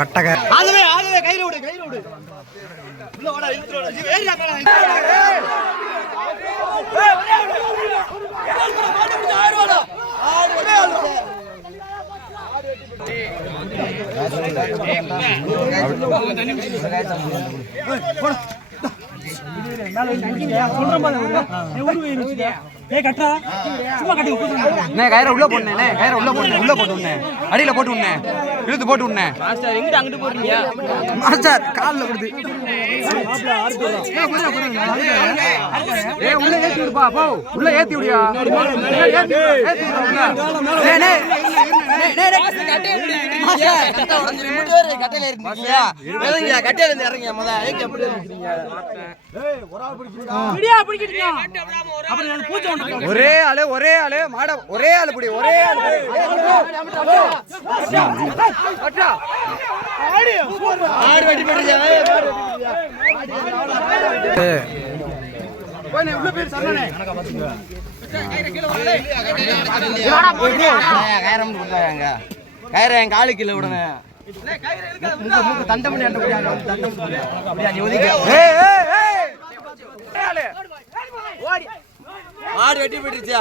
வட்டக. ஆகவே ஆகவே கையில விடு கையில விடு. உள்ள வாடா இழுத்து வாடா. ஜீ, ஏறிடா மேல ஏய், கயிறை உள்ள போடணே கயிறை உள்ள போடணும் உள்ள போட்டு விடனே அடியில போட்டு விடனே இழுத்து போட்டு விடனே மாஸ்டர் எங்கிட்ட அங்கிட்டு போறீங்க மாஸ்டர் காலில் கொடுத்து ஏ உள்ள ஏத்தி விடுப்பா போ உள்ள ஏத்தி விடியா உள்ள ஏத்தி விடு, ஏத்தி விடு உள்ள. டேய், டேய், டேய், டேய், ஒரே ஆளு ஒரே ஆளு மாட ஒரே ஆளு புடி ஒரே ஆளு அட்டா. ஆடு வெட்டி போடுறியா கயிறம் கொடுத்தாங்க கயிறை கீழே மூக்கு தண்டை மணி அண்டை முடியாது தண்டை முடியாது அப்படியா நீ ஒதுக்க ஏய், ஏய், ஏய். ஒரே ஆளு. ஆடு வெட்டி போயிடுச்சியா